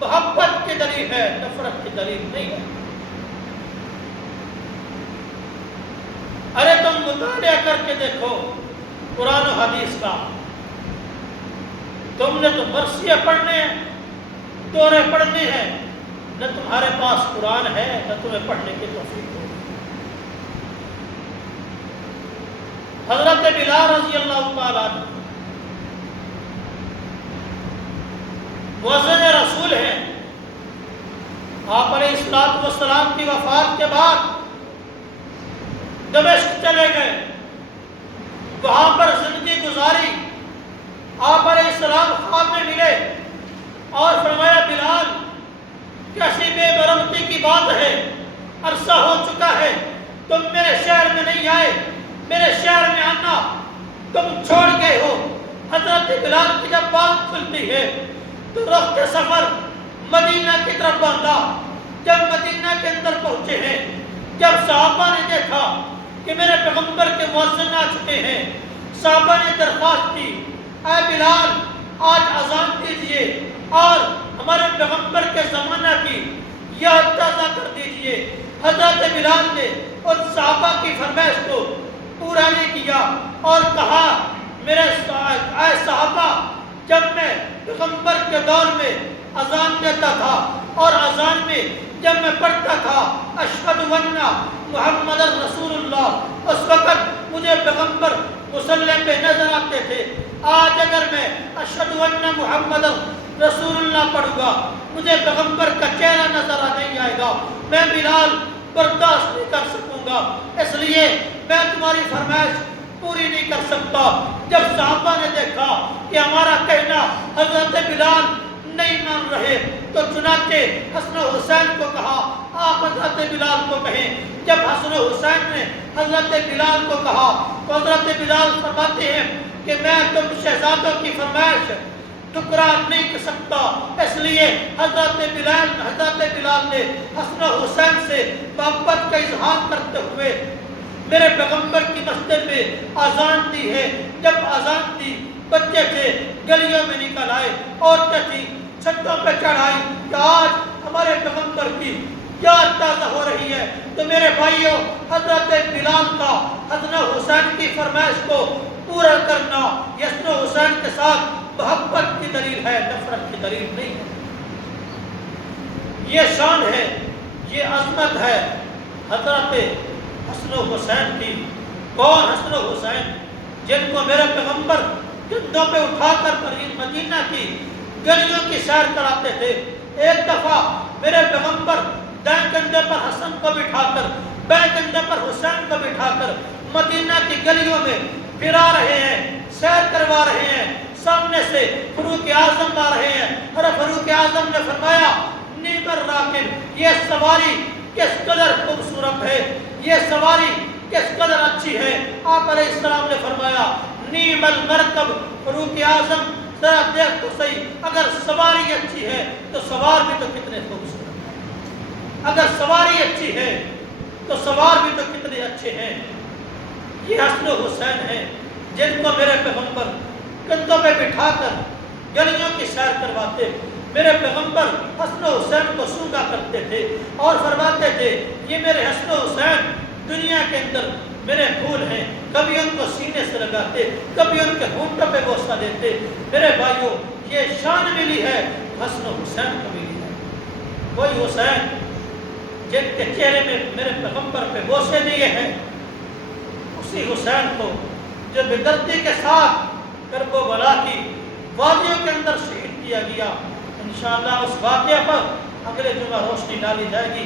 محبت کی دلیل ہے، نفرت کی دلیل نہیں ہے۔ ارے تم مطالعہ کر کے دیکھو قرآن و حدیث کا، تم نے تو مرثیے پڑھنے ہیں، دورے پڑھنے ہیں، نہ تمہارے پاس قرآن ہے نہ تمہیں پڑھنے کی توفیق ہو۔ حضرت بلال رضی اللہ تعالیٰ عنہ مؤذن رسول ہیں، آپ علیہ السلام کی وفات کے بعد دمشق چلے گئے، وہاں پر زندگی گزاری۔ آپ علیہ السلام خواب میں ملے اور فرمایا بلال کیسی بے برمتی کی بات ہے، عرصہ ہو چکا ہے تم میرے شہر میں نہیں آئے، میرے شہر میں آنا تم چھوڑ گئے ہو۔ حضرت بلال کی جب بات کھلتی ہے تو رخت سفر مدینہ کی طرف باندھا۔ جب مدینہ کے اندر پہنچے ہیں، جب صحابہ نے دیکھا کہ میرے پیغمبر کے مؤذن آ چکے ہیں، صحابہ نے درخواست کی اے بلال آج اذان دیجئے اور ہمارے پیغمبر کے زمانہ کی یاد تازہ کر دیجئے۔ حضرت بلال نے ان صحابہ کی فرمائش کو پورا نہیں کیا اور کہا میرے اے صحابہ، جب میں پیغمبر کے دور میں اذان دیتا تھا اور اذان میں جب میں پڑھتا تھا اشہد ان محمد رسول اللہ، اس وقت مجھے پیغمبر مصلی پہ نظر آتے تھے۔ آج اگر میں اشہد ان محمد رسول اللہ پڑھوں گا مجھے پیغمبر کا چہرہ نظر نہیں آئے گا، میں بلال برداشت نہیں کر سکوں گا، اس لیے میں تمہاری فرمائش پوری نہیں کر سکتا۔ جب صحابہ نے دیکھا کہ ہمارا کہنا حضرت بلال نہیں مان رہے تو چنانچہ حسن و حسین کو کہا آپ حضرت بلال کو کہیں۔ جب حسن و حسین نے حضرت بلال کو کہا تو حضرت بلال فرماتے ہیں کہ میں تم شہزادوں کی فرمائش ٹکرا نہیں کر سکتا، اس لیے حضرت بلال نے حسن و حسین سے محبت کا اظہار کرتے ہوئے میرے پیغمبر کی مسجد میں اذان دی ہے۔ جب اذان دی بچے تھے گلیوں میں نکل آئے، عورتیں تھیں چھتوں پہ چڑھائی کہ آج ہمارے پیغمبر کی یاد تازہ ہو رہی ہے۔ تو میرے بھائیوں، حضرت بلال کا حسن و حسین کی فرمائش کو پورا کرنا یہ حسن و حسین کے ساتھ محبت کی دلیل ہے، نفرت کی دلیل نہیں ہے۔ یہ شان ہے، یہ عظمت ہے حضرت حسن و حسین کی۔ کون حسن و حسین؟ جن کو میرے پیغمبر کندھوں پہ اٹھا کر مدینہ کی گلیوں کی سیر کراتے تھے۔ ایک دفعہ میرے پیغمبر دائیں کندھے پر حسن کو بٹھا کر بائیں کندھے پر حسین کو بٹھا کر مدینہ کی گلیوں میں پھرا رہے ہیں، سیر کروا رہے ہیں۔ سامنے سے فاروق اعظم آ رہے ہیں اور فاروق اعظم نے فرمایا نعم الراکب، یہ سواری کس قدر خوبصورت ہے، یہ سواری کس قدر اچھی ہے۔ آپ علیہ السلام نے فرمایا نعم المرکب، فاروق اعظم ذرا دیکھ تو صحیح، اگر سواری اچھی ہے تو سوار بھی تو کتنے خوبصورت ہیں، اگر سواری اچھی ہے تو سوار بھی تو کتنے اچھے ہیں۔ یہ حسن و حسین ہیں جن کو میرے پیغمبر کندھوں پہ بٹھا کر گلیوں کی سیر کرواتے۔ میرے پیغمبر حسن و حسین کو سونگا کرتے تھے اور فرماتے تھے یہ میرے حسن و حسین دنیا کے اندر میرے پھول ہیں، کبھی ان کو سینے سے لگاتے، کبھی ان کے ہونٹوں پہ بوسہ دیتے۔ میرے بھائیوں، یہ شان ملی ہے حسن و حسین کو ملی ہے۔ وہی حسین جن کے چہرے میں میرے پیغمبر پہ بوسے دیے ہیں، اسی حسین کو جو بےدردی کے ساتھ کربلا کی وادیوں کے اندر شہید کیا گیا، انشاءاللہ اس واقعہ پر اگلے جمعہ روشنی ڈالی جائے گی۔